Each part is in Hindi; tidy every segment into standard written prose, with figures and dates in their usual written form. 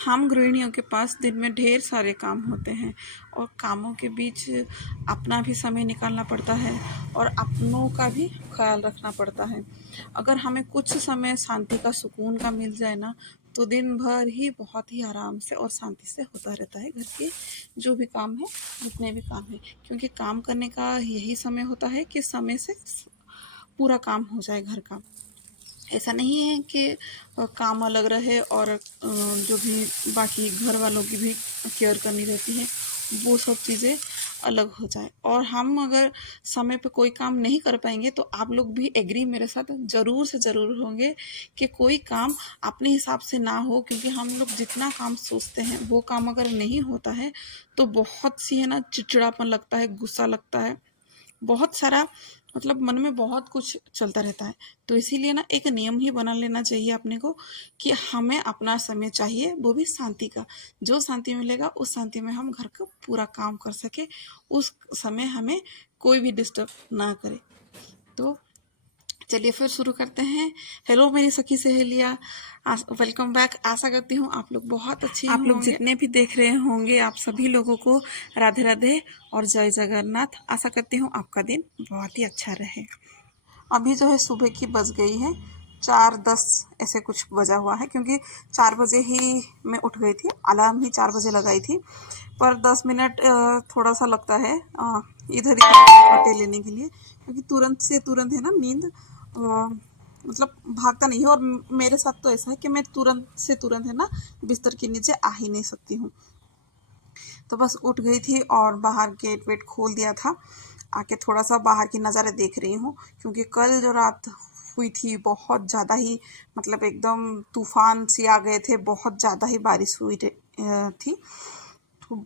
हम गृहिणियों के पास दिन में ढेर सारे काम होते हैं और कामों के बीच अपना भी समय निकालना पड़ता है और अपनों का भी ख्याल रखना पड़ता है। अगर हमें कुछ समय शांति का सुकून का मिल जाए ना, तो दिन भर ही बहुत ही आराम से और शांति से होता रहता है घर के जो भी काम है, जितने भी काम है। क्योंकि काम करने का यही समय होता है कि समय से पूरा काम हो जाए घर का। ऐसा नहीं है कि काम अलग रहे और जो भी बाकी घर वालों की भी केयर करनी रहती है वो सब चीज़ें अलग हो जाए। और हम अगर समय पे कोई काम नहीं कर पाएंगे तो आप लोग भी एग्री मेरे साथ ज़रूर से ज़रूर होंगे कि कोई काम अपने हिसाब से ना हो। क्योंकि हम लोग जितना काम सोचते हैं वो काम अगर नहीं होता है तो बहुत सी है ना चिड़चिड़ापन लगता है, गुस्सा लगता है, बहुत सारा मतलब मन में बहुत कुछ चलता रहता है। तो इसीलिए ना एक नियम ही बना लेना चाहिए अपने को कि हमें अपना समय चाहिए, वो भी शांति का। जो शांति मिलेगा उस शांति में हम घर का पूरा काम कर सके, उस समय हमें कोई भी डिस्टर्ब ना करे। तो चलिए फिर शुरू करते हैं। हेलो मेरी सखी सहेलियाँ, वेलकम बैक। आशा करती हूँ आप लोग बहुत अच्छी आप लोग जितने भी देख रहे होंगे आप सभी लोगों को राधे राधे और जय जगन्नाथ। आशा करती हूँ आपका दिन बहुत ही अच्छा रहे। अभी जो है सुबह की बज गई है 4:10 ऐसे कुछ बजा हुआ है, क्योंकि 4 बजे ही मैं उठ गई थी। अलार्म ही 4 बजे लगाई थी, पर 10 मिनट थोड़ा सा लगता है इधर ही लेने के लिए, क्योंकि तुरंत से तुरंत है ना नींद मतलब भागता नहीं है। और मेरे साथ तो ऐसा है कि मैं तुरंत से तुरंत है ना बिस्तर के नीचे आ ही नहीं सकती हूँ। तो बस उठ गई थी और बाहर गेट वेट खोल दिया था। आके थोड़ा सा बाहर की नज़ारे देख रही हूँ, क्योंकि कल जो रात हुई थी बहुत ज़्यादा ही मतलब एकदम तूफान सी आ गए थे, बहुत ज़्यादा ही बारिश हुई थी। तो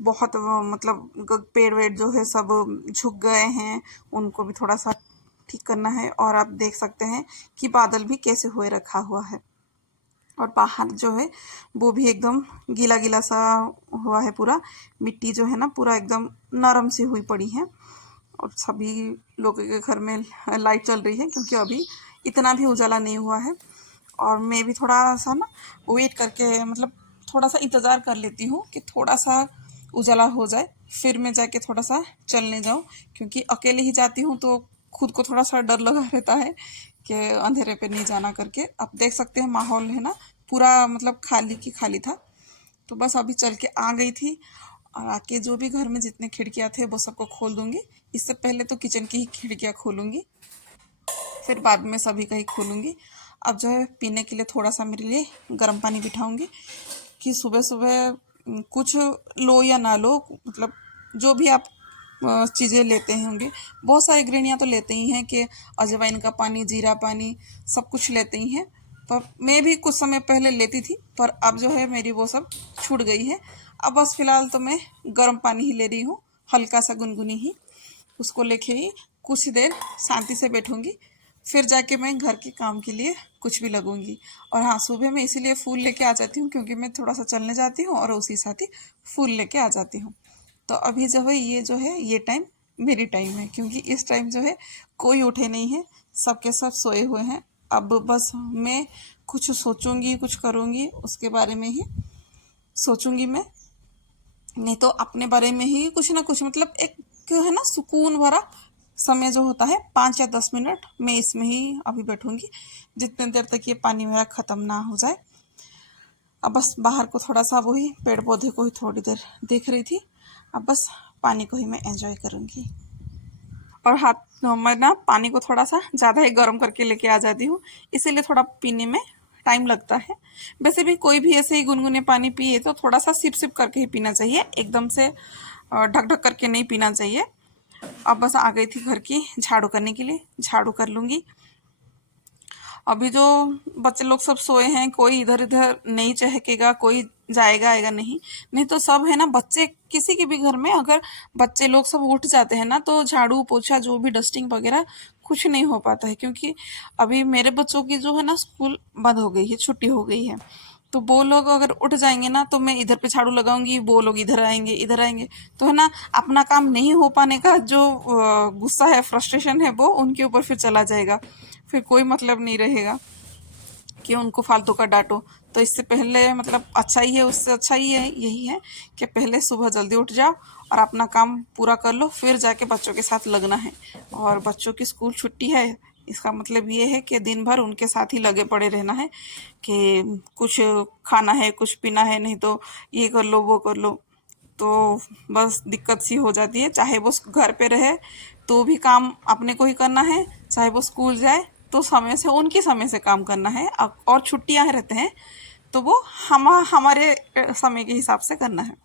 बहुत मतलब पेड़ वेड़ जो है सब झुक गए हैं, उनको भी थोड़ा सा ठीक करना है। और आप देख सकते हैं कि बादल भी कैसे हुए रखा हुआ है, और बाहर जो है वो भी एकदम गीला गीला सा हुआ है। पूरा मिट्टी जो है ना पूरा एकदम नरम सी हुई पड़ी है। और सभी लोगों के घर में लाइट चल रही है, क्योंकि अभी इतना भी उजाला नहीं हुआ है। और मैं भी थोड़ा सा ना वेट करके मतलब थोड़ा सा इंतज़ार कर लेती हूँ कि थोड़ा सा उजाला हो जाए, फिर मैं जाके थोड़ा सा चलने जाऊँ। क्योंकि अकेले ही जाती हूँ तो खुद को थोड़ा सा डर लगा रहता है कि अंधेरे पे नहीं जाना करके। आप देख सकते हैं माहौल है ना पूरा मतलब खाली की खाली था। तो बस अभी चल के आ गई थी, और आके जो भी घर में जितने खिड़कियाँ थे वो सबको खोल दूँगी। इससे पहले तो किचन की ही खिड़कियाँ खोलूँगी, फिर बाद में सभी का ही खोलूँगी। अब जो है पीने के लिए थोड़ा सा मेरे लिए गर्म पानी बिठाऊँगी, कि सुबह सुबह कुछ लो या ना लो मतलब जो भी आप चीज़ें लेते होंगे, बहुत सारी गृहिणियाँ तो लेते ही हैं कि अजवाइन का पानी, जीरा पानी सब कुछ लेते ही हैं। पर मैं भी कुछ समय पहले लेती थी, पर अब जो है मेरी वो सब छूट गई है। अब बस फ़िलहाल तो मैं गर्म पानी ही ले रही हूँ, हल्का सा गुनगुनी ही। उसको लेके ही कुछ देर शांति से बैठूँगी, फिर जाके मैं घर के काम के लिए कुछ भी लगूंगी। और हाँ, सुबह मैं इसीलिए फूल लेके आ जाती हूँ क्योंकि मैं थोड़ा सा चलने जाती हूँ और उसी साथ ही फूल लेके आ जाती हूँ। तो अभी जो है ये टाइम मेरी टाइम है, क्योंकि इस टाइम जो है कोई उठे नहीं है, सबके सब सोए हुए हैं। अब बस मैं कुछ सोचूंगी, कुछ करूँगी, उसके बारे में ही सोचूंगी मैं। नहीं तो अपने बारे में ही कुछ ना कुछ मतलब एक है ना सुकून भरा समय जो होता है 5 या 10 मिनट मैं इसमें ही अभी बैठूंगी, जितने देर तक ये पानी मेरा ख़त्म ना हो जाए। अब बस बाहर को थोड़ा सा वही पेड़ पौधे को ही थोड़ी देर देख रही थी। अब बस पानी को ही मैं एंजॉय करूँगी। और हाथ मैं ना पानी को थोड़ा सा ज़्यादा ही गर्म करके लेके आ जाती हूँ, इसीलिए थोड़ा पीने में टाइम लगता है। वैसे भी कोई भी ऐसे ही गुनगुने पानी पिए तो थोड़ा सा सिप सिप करके ही पीना चाहिए, एकदम से ढक ढक करके नहीं पीना चाहिए। अब बस आ गई थी घर की झाड़ू करने के लिए, झाड़ू कर लूँगी। अभी जो बच्चे लोग सब सोए हैं, कोई इधर इधर नहीं चहकेगा, कोई जाएगा आएगा नहीं। नहीं तो सब है ना बच्चे, किसी के भी घर में अगर बच्चे लोग सब उठ जाते हैं ना तो झाड़ू पोछा जो भी डस्टिंग वगैरह कुछ नहीं हो पाता है। क्योंकि अभी मेरे बच्चों की जो है ना स्कूल बंद हो गई है, छुट्टी हो गई है। तो वो लोग अगर उठ जाएंगे ना तो मैं इधर पे झाड़ू लगाऊंगी, वो लोग इधर आएंगे तो है ना अपना काम नहीं हो पाने का जो गुस्सा है, फ्रस्ट्रेशन है, वो उनके ऊपर फिर चला जाएगा, फिर कोई मतलब नहीं रहेगा। कि उनको फालतू का डांटो। तो इससे पहले मतलब अच्छा ही है, उससे अच्छा ही है यही है कि पहले सुबह जल्दी उठ जाओ और अपना काम पूरा कर लो, फिर जाके बच्चों के साथ लगना है। और बच्चों की स्कूल छुट्टी है, इसका मतलब ये है कि दिन भर उनके साथ ही लगे पड़े रहना है कि कुछ खाना है, कुछ पीना है, नहीं तो ये कर लो वो कर लो। तो बस दिक्कत सी हो जाती है। चाहे वो घर पे रहे तो भी काम अपने को ही करना है, चाहे वो स्कूल जाए तो समय से उनके समय से काम करना है, और छुट्टियां रहते हैं तो वो हमारे समय के हिसाब से करना है।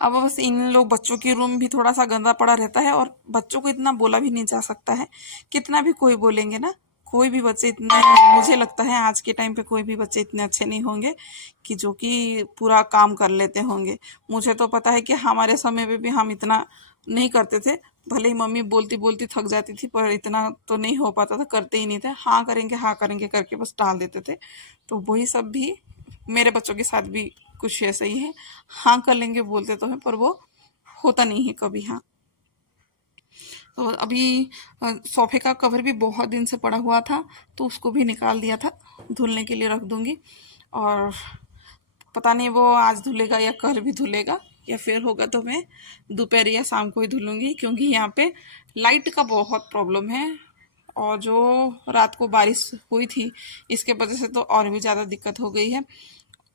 अब बस इन लोग बच्चों की रूम भी थोड़ा सा गंदा पड़ा रहता है, और बच्चों को इतना बोला भी नहीं जा सकता है, कितना भी कोई बोलेंगे ना। कोई भी बच्चे इतने, मुझे लगता है आज के टाइम पे कोई भी बच्चे इतने अच्छे नहीं होंगे कि जो कि पूरा काम कर लेते होंगे। मुझे तो पता है कि हमारे समय पे भी हम इतना नहीं करते थे। भले ही मम्मी बोलती बोलती थक जाती थी, पर इतना तो नहीं हो पाता था, करते ही नहीं थे। हाँ करेंगे करके बस टाल देते थे। तो वही सब भी मेरे बच्चों के साथ भी कुछ ऐसा ही है। हाँ कर लेंगे बोलते तो हैं, पर वो होता नहीं है कभी। हाँ, तो अभी सोफे का कवर भी बहुत दिन से पड़ा हुआ था, तो उसको भी निकाल दिया था, धुलने के लिए रख दूंगी। और पता नहीं वो आज धुलेगा या कल भी धुलेगा, या फिर होगा तो मैं दोपहर या शाम को ही धुलूंगी, क्योंकि यहाँ पे लाइट का बहुत प्रॉब्लम है। और जो रात को बारिश हुई थी, इसके वजह से तो और भी ज़्यादा दिक्कत हो गई है।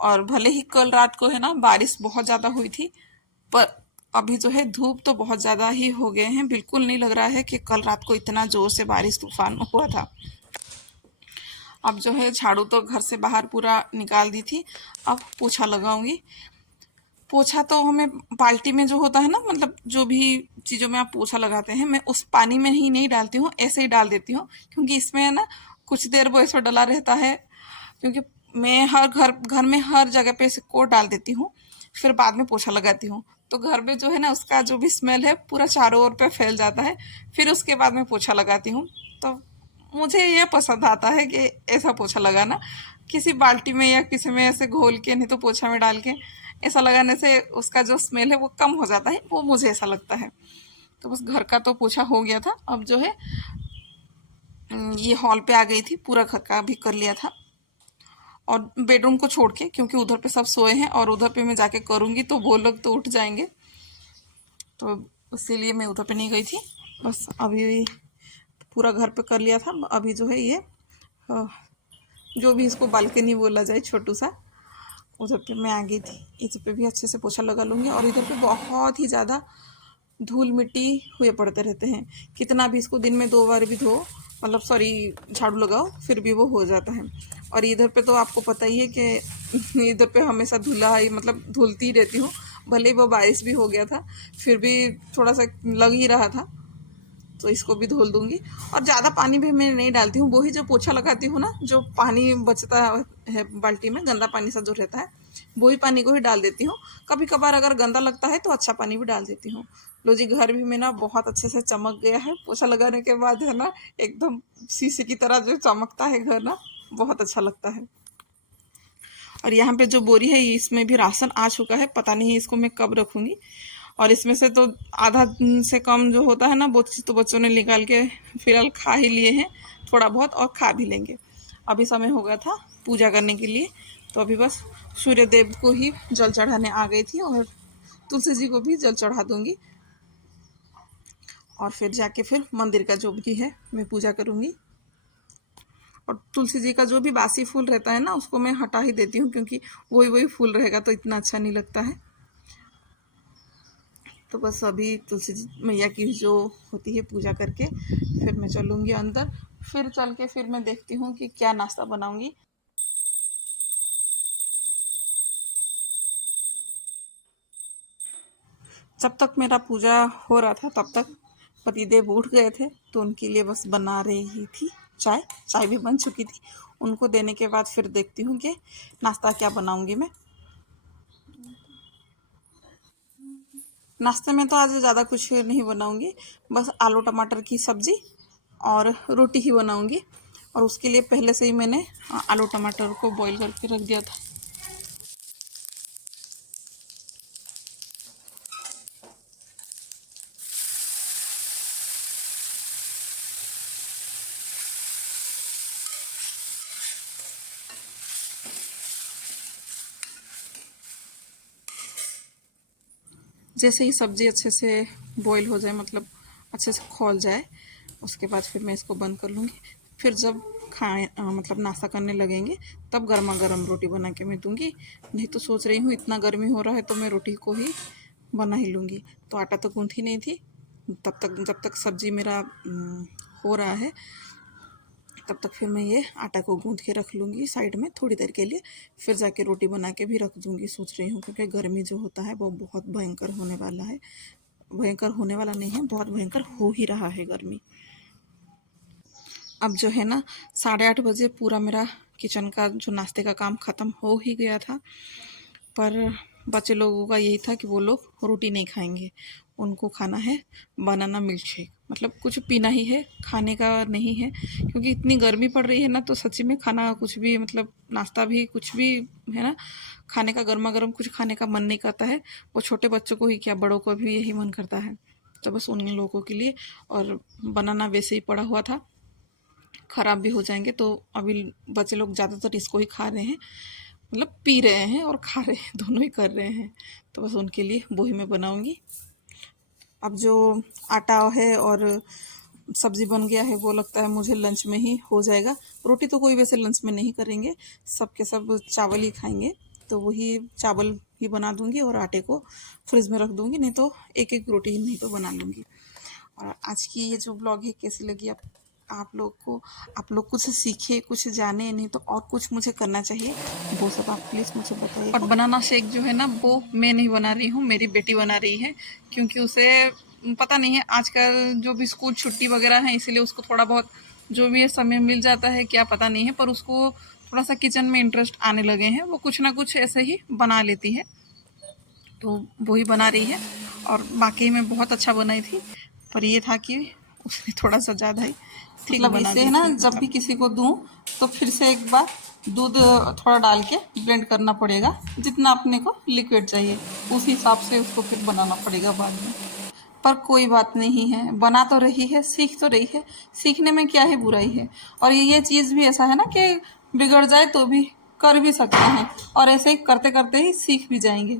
और भले ही कल रात को है ना बारिश बहुत ज़्यादा हुई थी, पर अभी जो है धूप तो बहुत ज़्यादा ही हो गए हैं। बिल्कुल नहीं लग रहा है कि कल रात को इतना ज़ोर से बारिश तूफान हुआ था। अब जो है झाड़ू तो घर से बाहर पूरा निकाल दी थी, अब पोछा लगाऊंगी। पोछा तो हमें बाल्टी में जो होता है ना, मतलब जो भी चीज़ों में आप पोछा लगाते हैं, मैं उस पानी में ही नहीं डालती हूँ, ऐसे ही डाल देती हूँ, क्योंकि इसमें है ना कुछ देर वो ऐसा डला रहता है। क्योंकि मैं हर घर घर में हर जगह पे इसे कोट डाल देती हूँ, फिर बाद में पोछा लगाती हूँ। तो घर में जो है ना उसका जो भी स्मेल है पूरा चारों ओर पे फैल जाता है, फिर उसके बाद में पोछा लगाती हूँ। तो मुझे ये पसंद आता है कि ऐसा पोछा लगाना, किसी बाल्टी में या किसी में ऐसे घोल के, नहीं तो पोछा में डाल के ऐसा लगाने से उसका जो स्मेल है वो कम हो जाता है, वो मुझे ऐसा लगता है। तो बस घर का तो पोछा हो गया था। अब जो है ये हॉल पे आ गई थी, पूरा घर का भी कर लिया था, और बेडरूम को छोड़ के, क्योंकि उधर पे सब सोए हैं और उधर पे मैं जाके करूँगी तो वो लोग तो उठ जाएंगे, तो इसीलिए मैं उधर पे नहीं गई थी। बस अभी पूरा घर पे कर लिया था। अभी जो है ये अ, जो भी इसको बालकनी बोला जाए छोटू सा, उधर पे मैं आ गई थी। इधर पे भी अच्छे से पोछा लगा लूँगी। और इधर पे बहुत ही ज़्यादा धूल मिट्टी हुए पड़ते रहते हैं, कितना भी इसको दिन में 2 बार भी धो, मतलब सॉरी झाड़ू लगाओ, फिर भी वो हो जाता है। और इधर पे तो आपको पता ही है कि इधर पे हमेशा धुला ही, मतलब धुलती ही रहती हूँ। भले ही वो बारिश भी हो गया था, फिर भी थोड़ा सा लग ही रहा था, तो इसको भी धुल दूंगी। और ज़्यादा पानी भी मैं नहीं डालती हूँ, वही जो पोछा लगाती हूँ ना, जो पानी बचता है बाल्टी में, गंदा पानी सा जो रहता है, वही पानी को ही डाल देती हूँ। कभी कभार अगर गंदा लगता है तो अच्छा पानी भी डाल देती हूँ। लो जी, घर भी मेरा बहुत अच्छे से चमक गया है पोछा लगाने के बाद, है ना, एकदम शीशे की तरह जो चमकता है घर ना, बहुत अच्छा लगता है। और यहाँ पे जो बोरी है इसमें भी राशन आ चुका है, पता नहीं इसको मैं कब रखूँगी। और इसमें से तो आधा से कम जो होता है ना, वो चीज़ तो बच्चों ने निकाल के फिलहाल खा ही लिए हैं, थोड़ा बहुत और खा भी लेंगे। अभी समय हो गया था पूजा करने के लिए, तो अभी बस सूर्य देव को ही जल चढ़ाने आ गई थी, और तुलसी जी को भी जल चढ़ा दूंगी। और फिर जाके फिर मंदिर का जो भी है मैं पूजा करूँगी। और तुलसी जी का जो भी बासी फूल रहता है ना, उसको मैं हटा ही देती हूँ, क्योंकि वही वही फूल रहेगा तो इतना अच्छा नहीं लगता है। तो बस अभी तुलसी जी मैया की जो होती है पूजा करके फिर मैं चलूँगी अंदर। फिर चल के फिर मैं देखती हूँ कि क्या नाश्ता बनाऊँगी। जब तक मेरा पूजा हो रहा था तब तक पतिदेव उठ गए थे, तो उनके लिए बस बना रही थी चाय। चाय भी बन चुकी थी, उनको देने के बाद फिर देखती हूँ कि नाश्ता क्या बनाऊँगी मैं। नाश्ते में तो आज ज़्यादा कुछ नहीं बनाऊँगी, बस आलू टमाटर की सब्ज़ी और रोटी ही बनाऊँगी। और उसके लिए पहले से ही मैंने आलू टमाटर को बॉईल करके रख दिया था। जैसे ही सब्ज़ी अच्छे से बॉईल हो जाए, मतलब अच्छे से खौल जाए, उसके बाद फिर मैं इसको बंद कर लूँगी। फिर जब मतलब नाश्ता करने लगेंगे तब गर्मा गर्म रोटी बना के मैं दूँगी। नहीं तो सोच रही हूँ इतना गर्मी हो रहा है तो मैं रोटी को ही बना ही लूँगी। तो आटा तो गूँथी नहीं थी, तब तक जब तक सब्ज़ी मेरा हो रहा है तब तक फिर मैं ये आटा को गूँथ के रख लूँगी साइड में थोड़ी देर के लिए, फिर जाके रोटी बना के भी रख दूँगी सोच रही हूँ, क्योंकि गर्मी जो होता है वो बहुत भयंकर होने वाला है। भयंकर होने वाला नहीं है, बहुत भयंकर हो ही रहा है गर्मी। अब जो है ना 8:30 बजे पूरा मेरा किचन का जो नाश्ते का काम ख़त्म हो ही गया था, पर बच्चे लोगों का यही था कि वो लोग रोटी नहीं खाएंगे, उनको खाना है बनाना मिल्क शेक, मतलब कुछ पीना ही है, खाने का नहीं है। क्योंकि इतनी गर्मी पड़ रही है ना, तो सच्ची में खाना कुछ भी, मतलब नाश्ता भी कुछ भी है ना, खाने का गर्मा गर्म कुछ खाने का मन नहीं करता है। वो छोटे बच्चों को ही क्या, बड़ों को भी यही मन करता है। तो बस उन लोगों के लिए। और बनाना वैसे ही पड़ा हुआ था, ख़राब भी हो जाएंगे, तो अभी बच्चे लोग ज़्यादातर इसको ही खा रहे हैं, मतलब पी रहे हैं और खा रहे हैं, दोनों ही कर रहे हैं। तो बस उनके लिए वो ही मैं बनाऊंगी। अब जो आटा है और सब्ज़ी बन गया है वो लगता है मुझे लंच में ही हो जाएगा। रोटी तो कोई वैसे लंच में नहीं करेंगे, सब के सब चावल ही खाएंगे, तो वही चावल ही बना दूंगी और आटे को फ्रिज में रख दूंगी, नहीं तो एक एक रोटी ही नहीं तो बना लूँगी। और आज की ये जो ब्लॉग है कैसी लगी आप लोग को, आप लोग कुछ सीखे, कुछ जाने, नहीं तो और कुछ मुझे करना चाहिए, वो सब आप प्लीज़ मुझे बताइए। और बनाना शेक जो है ना वो मैं नहीं बना रही हूँ, मेरी बेटी बना रही है, क्योंकि उसे पता नहीं है आजकल जो भी स्कूल छुट्टी वगैरह है, इसीलिए उसको थोड़ा बहुत जो भी ये समय मिल जाता है, क्या पता नहीं है, पर उसको थोड़ा सा किचन में इंटरेस्ट आने लगे हैं, वो कुछ ना कुछ ऐसे ही बना लेती है, तो वही बना रही है। और बाकी मैं बहुत अच्छा बनाई थी, पर ये था कि उसने थोड़ा सा ज़्यादा ही ठीक मतलब बना इसे है ना, जब भी किसी को दूं तो फिर से एक बार दूध थोड़ा डाल के ब्लेंड करना पड़ेगा, जितना अपने को लिक्विड चाहिए उस हिसाब से उसको फिर बनाना पड़ेगा बाद में। पर कोई बात नहीं है, बना तो रही है, सीख तो रही है, सीखने में क्या ही बुराई है। और ये चीज़ भी ऐसा है ना कि बिगड़ जाए तो भी कर भी सकते हैं, और ऐसे ही करते करते ही सीख भी जाएंगे।